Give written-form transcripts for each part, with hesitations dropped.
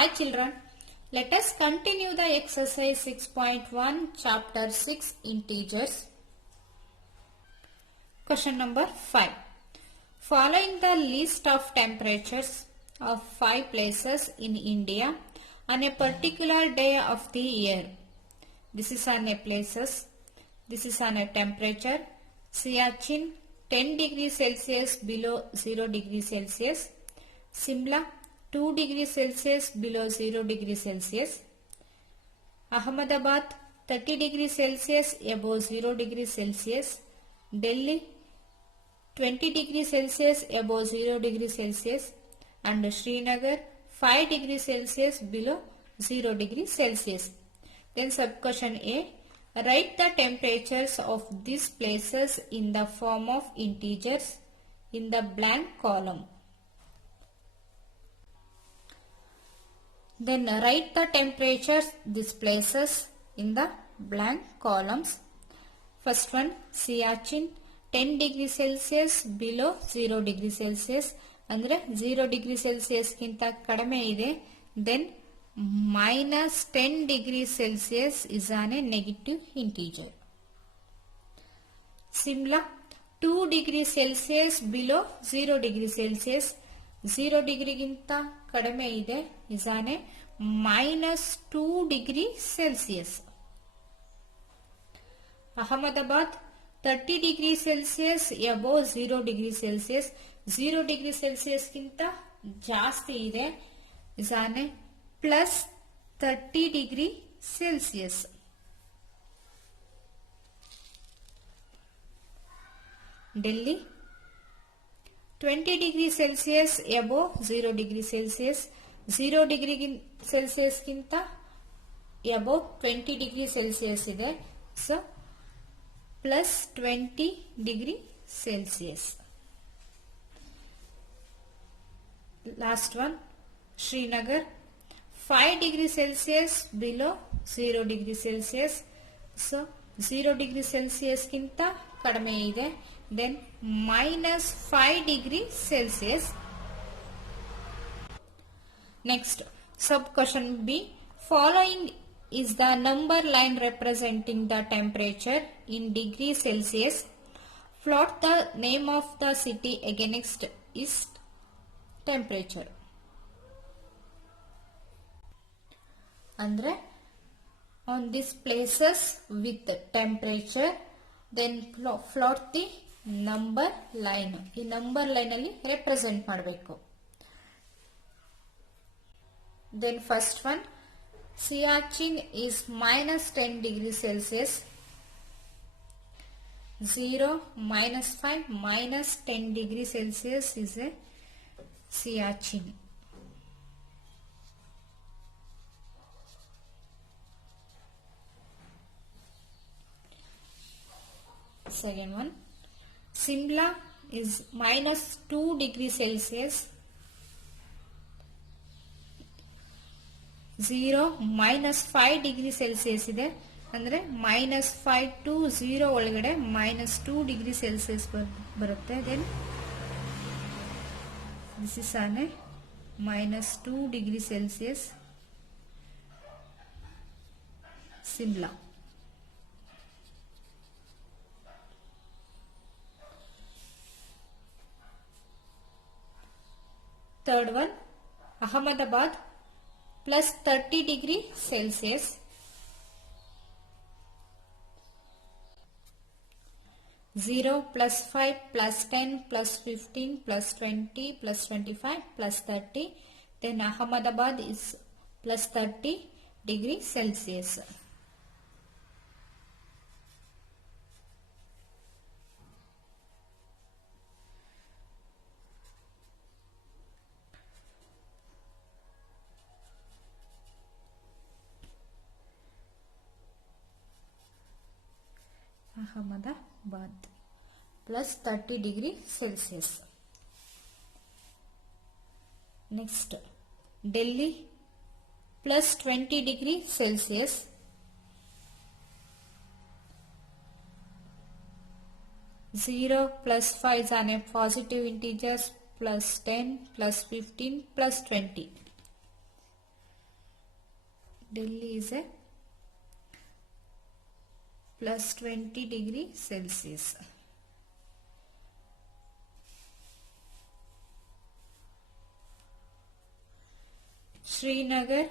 Hi children, let us continue the exercise 6.1 chapter 6 integers. Question number 5. Following the list of temperatures of 5 places in India on a particular day of the year. This is on a places. This is on a temperature. Siachen 10 degrees Celsius below 0 degrees Celsius. Simla 2 degrees Celsius below 0 degrees Celsius. Ahmedabad 30 degrees Celsius above 0 degrees Celsius. Delhi 20 degrees Celsius above 0 degrees Celsius. And Srinagar 5 degrees Celsius below 0 degrees Celsius. Then sub question A. Write the temperatures of these places in the form of integers in the blank column. Then write the temperatures these places in the blank columns. First one, Siachen 10 degrees Celsius below 0 degrees Celsius. Andre 0 degrees Celsius ಗಿಂತ ಕಡಿಮೆ ಇದೆ. Then minus 10 degrees Celsius is an a negative integer. Simla 2 degrees Celsius below 0 degrees Celsius. 0 degree ಗಿಂತ ಕಡಿಮೆ ಇದೆ is an a minus 2 degree Celsius. Ahmedabad 30 degree Celsius above 0 degree Celsius. 0 degree Celsius ಗಿಂತ ಜಾಸ್ತಿ ಇದೆ is an a plus 30 degree Celsius. Delhi 20 degree Celsius above 0 degree Celsius. 0 degree Celsius ಗಿಂತ above 20 degree Celsius ಇದೆ. So plus 20 degree Celsius. Last one, Srinagar 5 degree Celsius below 0 degree Celsius. So 0 degree Celsius ಗಿಂತ ಕಡಿಮೆ ಇದೆ. Then minus 5 degree Celsius. Next, sub question B. Following is the number line representing the temperature in degrees Celsius. Plot the name of the city against its temperature. Andre on these places with the temperature, then plot the number line. ಈ number line ಅಲ್ಲಿ represent ಮಾಡಬೇಕು. Then first one, Siachen is minus 10 degrees Celsius. 0, minus 5, minus 10 degrees Celsius is a Siachen. Second one, Simla is minus 2 degrees Celsius. 0, minus 5 degree Celsius ಇದೆ. ಅಂದರೆ minus 5 to 0 ಒಳಗಡೆ minus 2 degree Celsius ಬರುತ್ತೆ. Then this is an minus 2 degree Celsius Simla. Third one, Ahmedabad plus 30 degree Celsius. 0 plus 5 plus 10 plus 15 plus 20 plus 25 plus 30. Then Ahmedabad is plus 30 degree Celsius. Ahmedabad plus 30 degree Celsius. Next, Delhi plus 20 degree Celsius. 0 plus 5 is an positive integers plus 10 plus 15 plus 20. Delhi is a plus 20 degree Celsius. Srinagar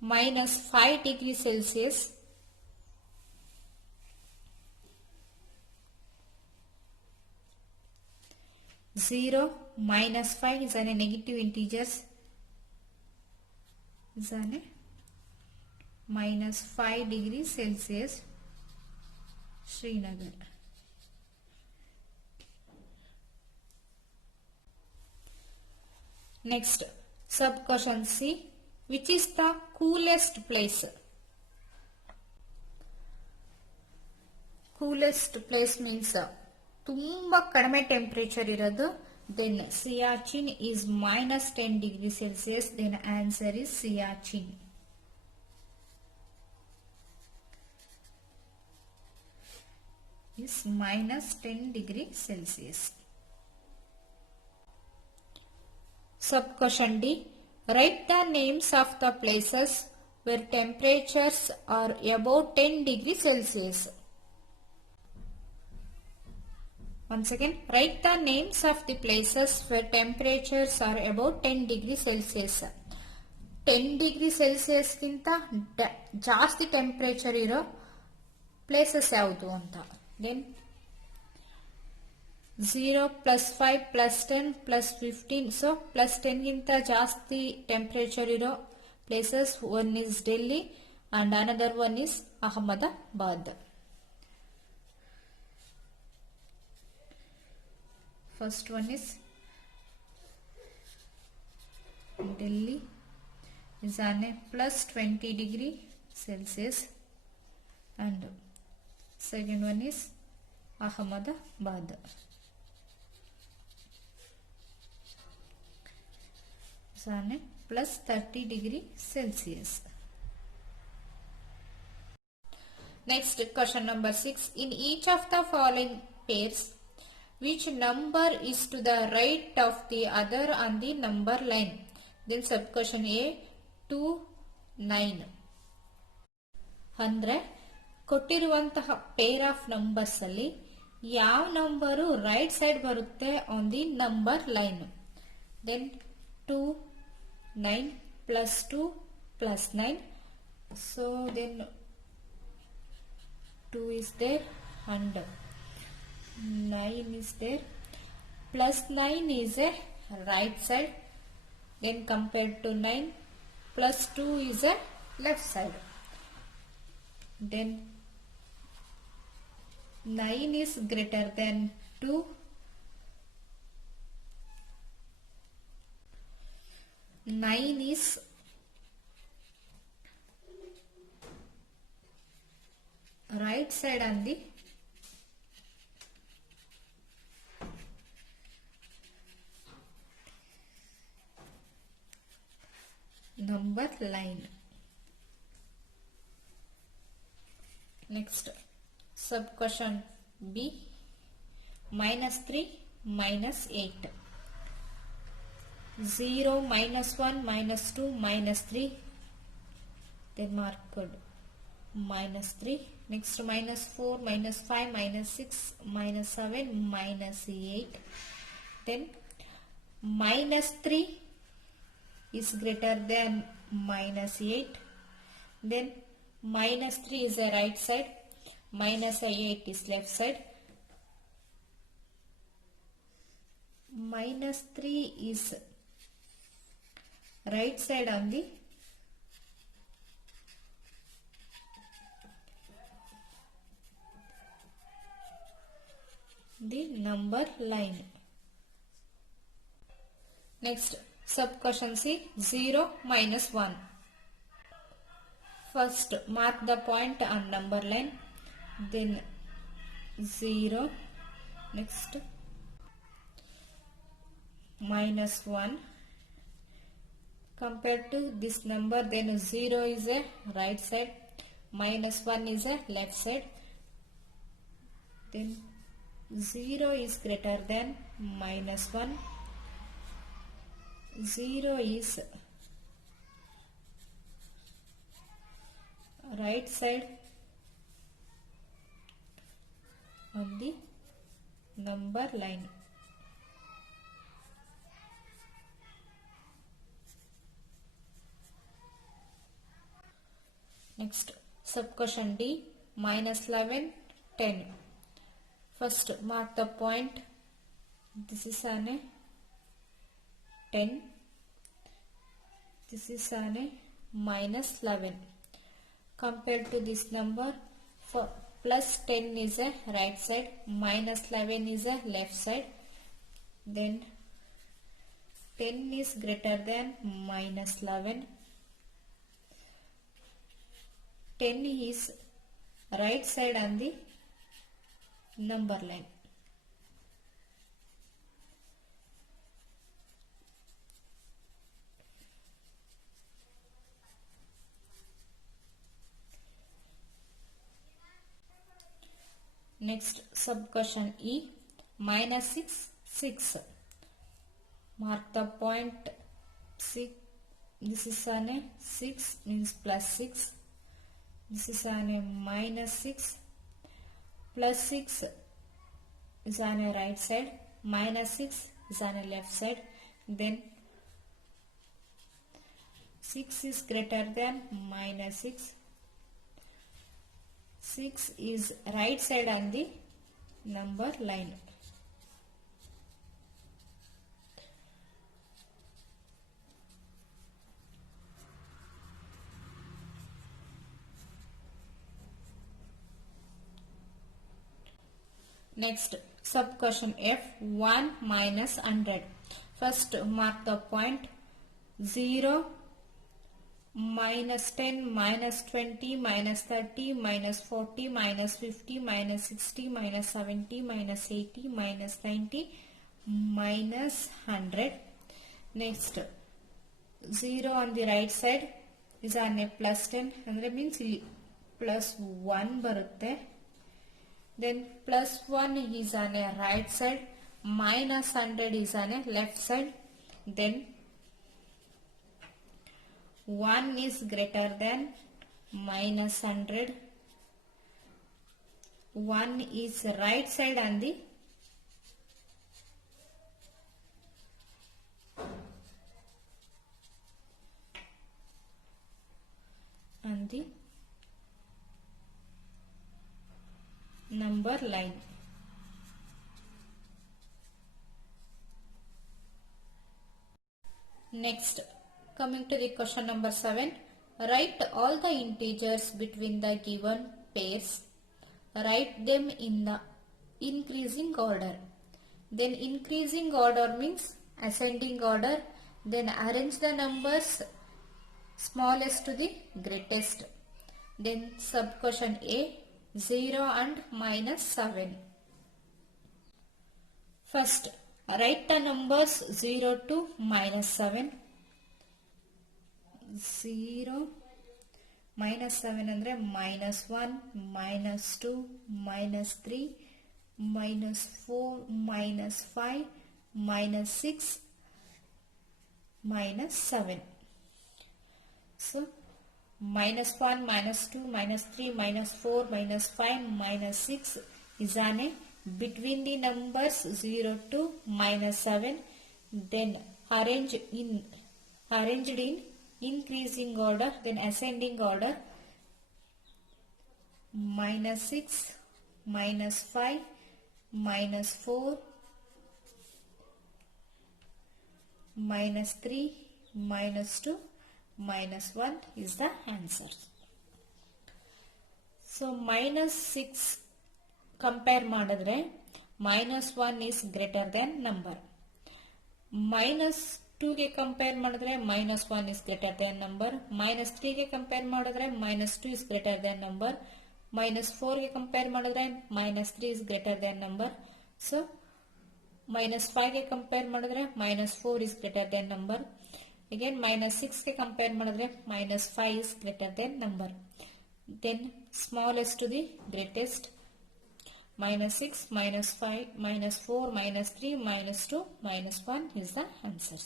minus 5 degree Celsius. Zero minus 5 is a negative integers. Is a minus 5 degree Celsius. Srinagar. Next, sub question C. Which is the coolest place? Coolest place means ತುಂಬಾ ಕಡಿಮೆ temperature ಇರೋದು. Then Siachen is minus 10 degree Celsius. Then answer is Siachen. Is minus 10 degree Celsius. Sub question D. Write the names of the places where temperatures are above 10 degree Celsius. Once again, write the names of the places where temperatures are above 10 degree Celsius. 10 degree Celsius ಗಿಂತ ಜಾಸ್ತಿ temperature ಇರೋ places ಯಾವುದು ಅಂತ. Then 0 plus 5 plus 10 plus 15. So plus 10 ಗಿಂತ ಜಾಸ್ತಿ temperature ಇರೋ places, one is Delhi and another one is Ahmedabad. First one is Delhi is on a plus 20 degree Celsius and second one is Ahmedabad. Is on a plus 30 degree Celsius. Next, question number 6. In each of the following pairs, which number is to the right of the other on the number line? Then sub question A 2 9. ಅಂದ್ರೆ ಕೊಟ್ಟಿರುವಂತಹ pair of numbers ಅಲ್ಲಿ ಯಾವ number right side ಬರುತ್ತೆ on the number line. Then 2 9 plus 2 plus 9. So then 2 is there and 9 is there. Plus 9 is a right side. Then compared to 9, plus 2 is a left side. Then 9 is greater than 2. 9 is right side on the number line. Next, sub question B minus 3 minus 8. 0 minus 1 minus 2 minus 3. Then marked minus 3. Next, minus 4 minus 5 minus 6 minus 7 minus 8. Then minus 3 is greater than minus 8. Then minus 3 is the right side, minus 8 is left side. Minus 3 is right side on the number line. Next, sub question C 0 minus 1. First mark the point on number line, then 0. Next minus 1 compared to this number, then 0 is a right side, minus 1 is a left side. Then 0 is greater than minus 1. 0 is right side on the number line. Next, sub question D, minus 11, 10. First, mark the point. This is an 10. This is an minus 11. Compared to this number, for plus 10 is a right side, minus 11 is a left side. Then 10 is greater than minus 11. 10 is right side on the number line. Next, sub question E, minus 6, 6. Mark the point 6. This is an a 6 means plus 6. This is an a minus 6. Plus 6 is on a right side. Minus 6 is on a left side. Then 6 is greater than minus 6. 6 is right side on the number line. Next, sub question F, 1 minus 100. First, mark the point 0, minus 10, minus 20, minus 30, minus 40, minus 50, minus 60, minus 70, minus 80, minus 90, minus 100. Next, 0 on the right side is on a plus 10, and that means plus 1 barutte. Then plus 1 is on a right side, minus 100 is on a left side. Then 1 is greater than minus 100. 1 is right side on the number line. Next, coming to the question number 7, write all the integers between the given pairs. Write them in the increasing order. Then increasing order means ascending order. Then arrange the numbers smallest to the greatest. Then sub question A, 0 and minus 7. First, write the numbers 0 to minus 7. 0, minus 7 andre minus 1, minus 2, minus 3, minus 4, minus 5, minus 6, minus 7. So, minus 1, minus 2, minus 3, minus 4, minus 5, minus 6 is on a between the numbers 0 to minus 7. Then arranged in increasing order, then ascending order. Minus 6, minus 5, minus 4, minus 3, minus 2, minus 1 is the answer. So minus 6 compare ಮಾಡಿದ್ರೆ minus 1 is greater than number. Minus 2 ಗೆ compare ಮಾಡಿದ್ರೆ minus 1 is greater than number. Minus 3 ಗೆ compare ಮಾಡಿದ್ರೆ minus 2 is greater than number. Minus 4 ಗೆ compare ಮಾಡಿದ್ರೆ minus 3 is greater than number. So minus 5 ಗೆ compare ಮಾಡಿದ್ರೆ minus 4 is greater than number. Again minus 6 ಗೆ compare ಮಾಡಿದ್ರೆ minus 5 is greater than number. Then smallest to the greatest. Minus 6, minus 5, minus 4, minus 3, minus 2, minus 1 is the answers.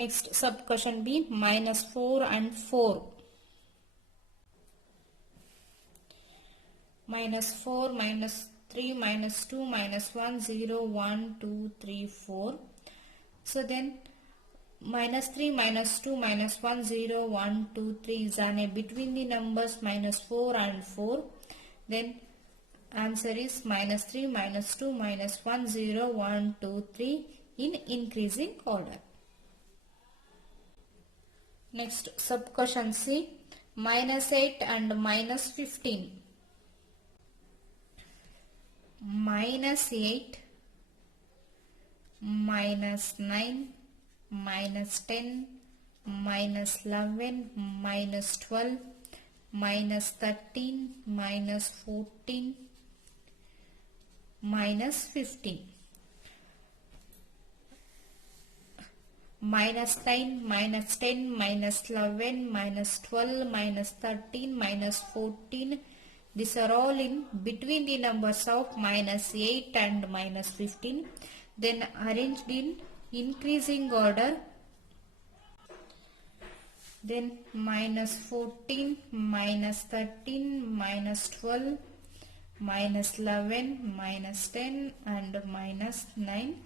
Next, sub question B, minus 4 and 4. minus 4, minus 3, minus 2, minus 1, 0, 1, 2, 3, 4. So then minus 3, minus 2, minus 1, 0, 1, 2, 3 is between the numbers minus 4 and 4. Then answer is minus 3, minus 2, minus 1, 0, 1, 2, 3 in increasing order. Next sub question C, minus 8 and minus 15. Minus 8, minus 9, minus 10, minus 11, minus 12, minus 13, minus 14, minus 15. Minus 9, minus 10, minus 11, minus 12, minus 13, minus 14. These are all in between the numbers of minus 8 and minus 15. Then arranged in increasing order. Then minus 14, minus 13, minus 12, minus 11, minus 10 and minus 9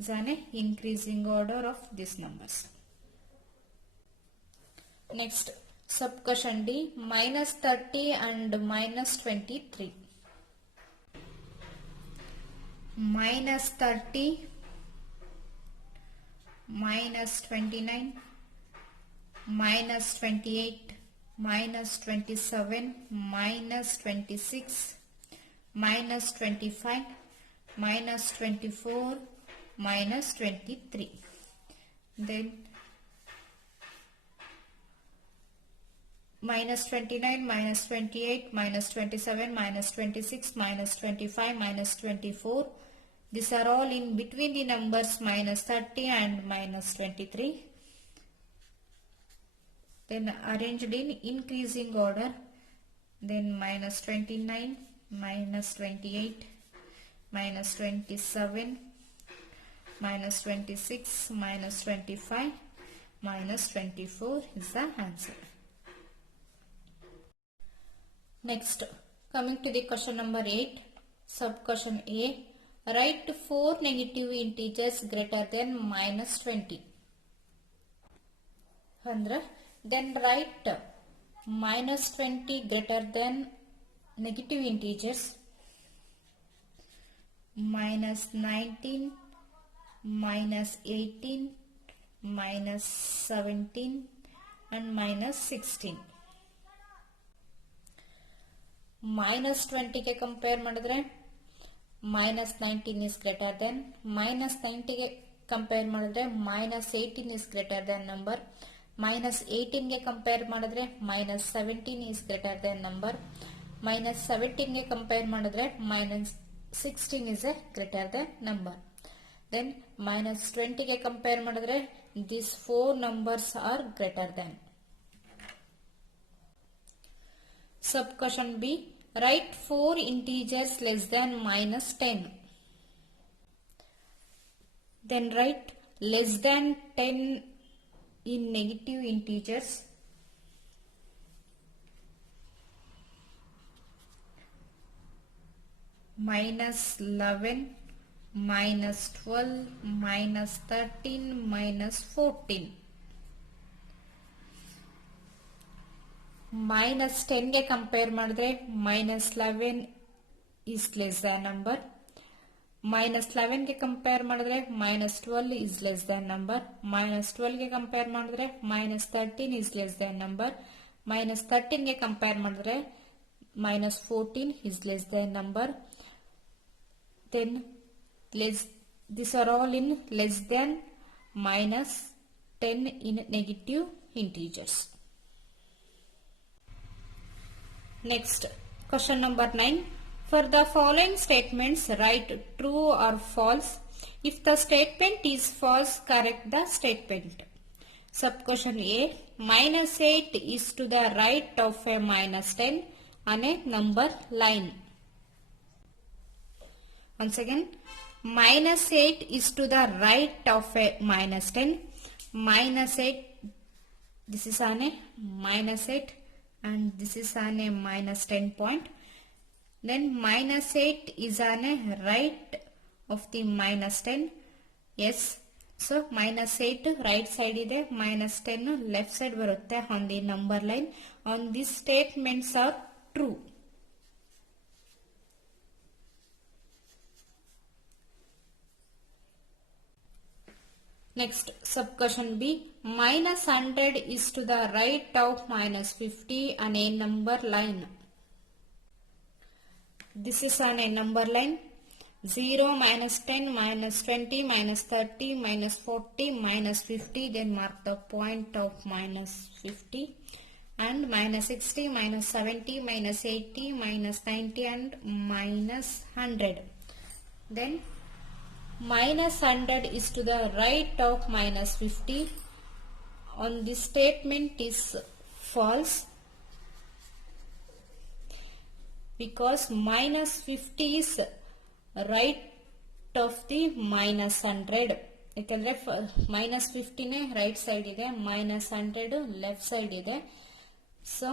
is an increasing order of these numbers. Next sub question D, minus 30 and minus 23. Minus 30, minus 29, minus 28, minus 27, minus 26, minus 25, minus 24, minus 23. Then minus 29, minus 28, minus 27, minus 26, minus 25, minus 24. These are all in between the numbers minus 30 and minus 23. Then arranged in increasing order. Then minus 29, minus 28, minus 27, minus 26, minus 25, minus 24 is the answer. Next, coming to the question number 8, sub question A, write 4 negative integers greater than minus 20. Then write minus 20 greater than negative integers minus 19, minus 18, minus 17 and minus 16. minus 20 के compare ಮಾಡಿದ್ರೆ minus 19 is greater than, minus 90 के compare ಮಾಡಿದ್ರೆ minus 18 is greater than number, minus 18 के compare ಮಾಡಿದ್ರೆ minus 17 is greater than number, minus 17 के compare ಮಾಡಿದ್ರೆ minus 16 is a greater than number. Then minus 20 के compare ಮಾಡಿದ್ರೆ these 4 numbers are greater than. Sub question B, write 4 integers less than minus 10. Then write less than 10 in negative integers. Minus 11, minus 12, minus 13, minus 14. minus 10 ಗೆ compare ಮಾಡಿದ್ರೆ minus 11 is less than number, minus 11 ಗೆ compare ಮಾಡಿದ್ರೆ minus 12 is less than number, minus 12 ಗೆ compare ಮಾಡಿದ್ರೆ minus 13 is less than number, minus 13 ಗೆ compare ಮಾಡಿದ್ರೆ minus 14 is less than number. Then these are all in less than, minus, 10 in negative integers. Next, question number 9. For the following statements, write true or false. If the statement is false, correct the statement. Sub question A, minus 8 is to the right of a minus 10 on a number line. Once again, minus 8 is to the right of a minus 10. Minus 8, this is on a minus 8 and this is on a minus 10 point. Then minus 8 is on a right of the minus 10. Yes. So minus 8 right side ide, minus 10 left side barutte on the number line. On these statements are true. Next, sub question B. Minus 100 is to the right of minus 50 on a number line. This is on a number line. 0, minus 10, minus 20, minus 30, minus 40, minus 50. Then mark the point of minus 50. And minus 60, minus 70, minus 80, minus 90 and minus 100. Then minus 100 is to the right of minus 50. On this statement is false, because minus 50 is right of the minus 100. ಯಾಕಂದ್ರೆ minus 50 right side ಇದೆ, minus 100 left side ಇದೆ. So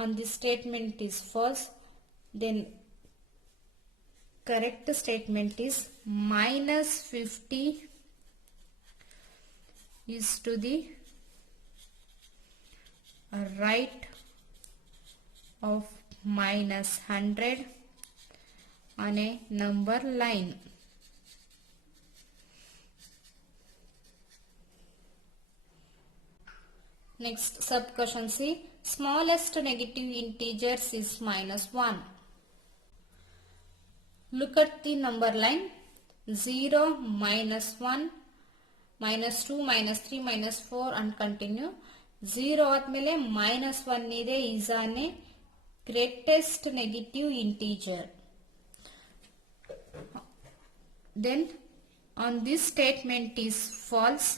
on this statement is false. Then correct statement is minus 50 is to the right of minus 100 on a number line. Next, sub question C. Smallest negative integers is minus 1. Look at the number line. 0, minus 1, minus 2, minus 3, minus 4 and continue. 0 ಆದ್ಮೇಲೆ minus 1 ಇದೆ, is on a greatest negative integer. Then on this statement is false.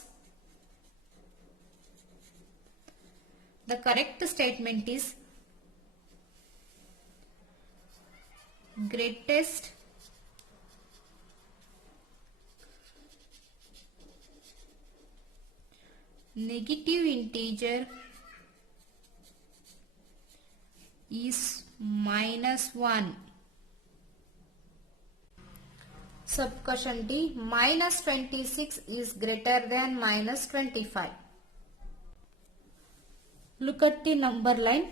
The correct statement is greatest negative integer is minus 1. Sub question D. Minus 26 is greater than minus 25. Look at the number line.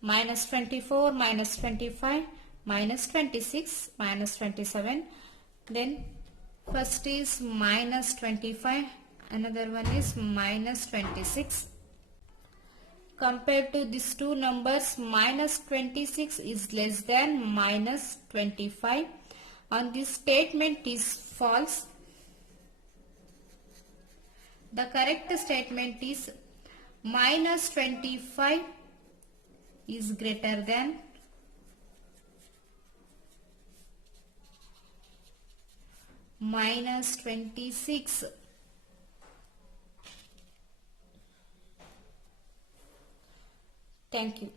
Minus 24, minus 25, minus 26, minus 27. Then first is minus 25, another one is minus 26. Compared to these two numbers, minus 26 is less than minus 25. On this statement is false. The correct statement is minus 25 is greater than minus 26. Thank you.